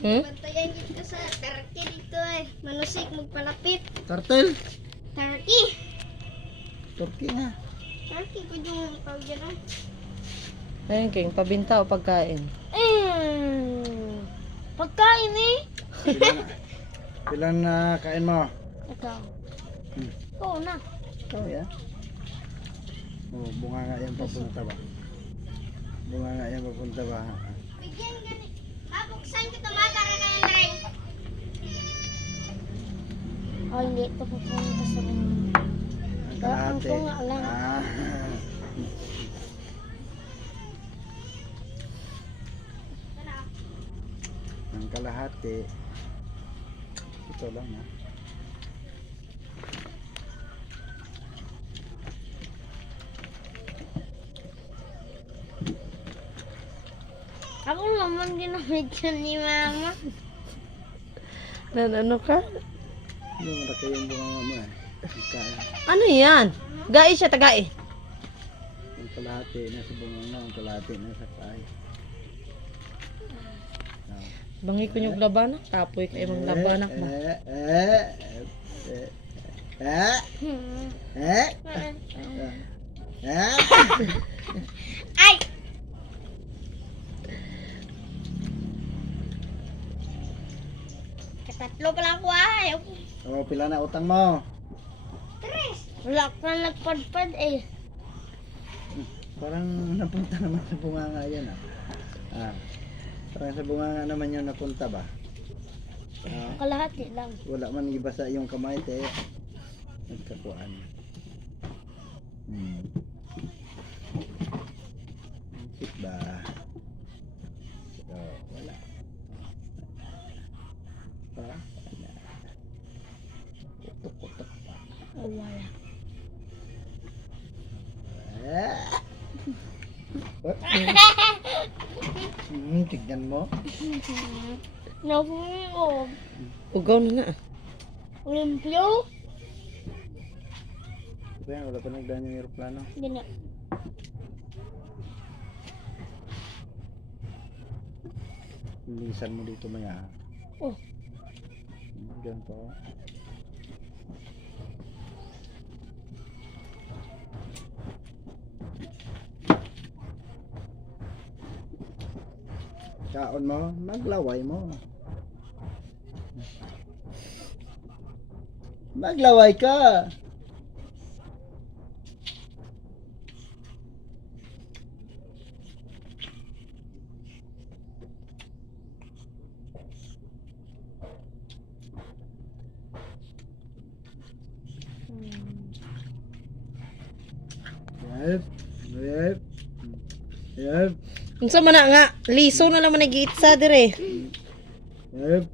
Hmm? Bantayan dito sa turkey dito eh. Manusik magpalapit. Turtle? Turkey. Turkey nga. Turkey ko yung tawag dyan ah. Ayun, King. Pabinta o pagkain? Pagkain eh. Ilan na kain mo? Ikaw. Hmm. Oo na. Oh, yan. Oh, bunga nga yan papunta ba? Bunga nga yan papunta ba? Bigyan gani. Mabuksan ko tumatara na yan rin. Oh, hindi. Ito pupunta sa mga. Ang kalahati. Ang tunga lang. Ang kalahati. Ito lang ha. Ako naman ginamit yan ni mama. Ano ka? Yung malaki yung bunga mo eh. Kain. Ano yan? Gai siya, tagai. Ang kalahati nasa bunga mo. Ang kalahati nasa kain. Bangi ko yung labanak. Tapoy kayo mga labanak mo. Ay! Katatlo pa lang ko ay. Oh, pila na utang mo? Wala ka nagpadpad eh. Parang napunta naman sa bunganga yan ah. Parang sa bunganga naman yung napunta ba? Kalahati lang. Wala man ibasa yung kamay te. Nagkakuan. Sit ba? So, wala. Wala. Kutok-kutok pa. Oh, wala. Tignan mo. Nahulog. Ugaw na na. Olimpio? Kaya wala pa nagdaan yung aeroplano. Hindi na. Linisan mo dito maya. Oh. Diyan po. Kaon mo, maglaway mo. Maglaway ka. Yep. Yep. Yep. Unsa man na nga? Liso na naman nag-iitsa dire. Yep.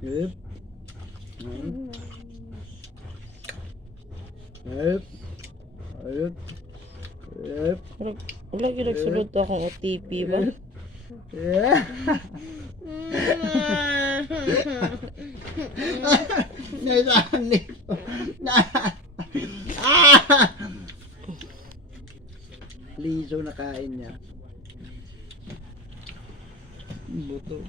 Yep. Yep. Yep. Yep. Wala gyud nagsulod akong OTP ba? Yeah. Naisani ko. Liso na kain niya. Buto.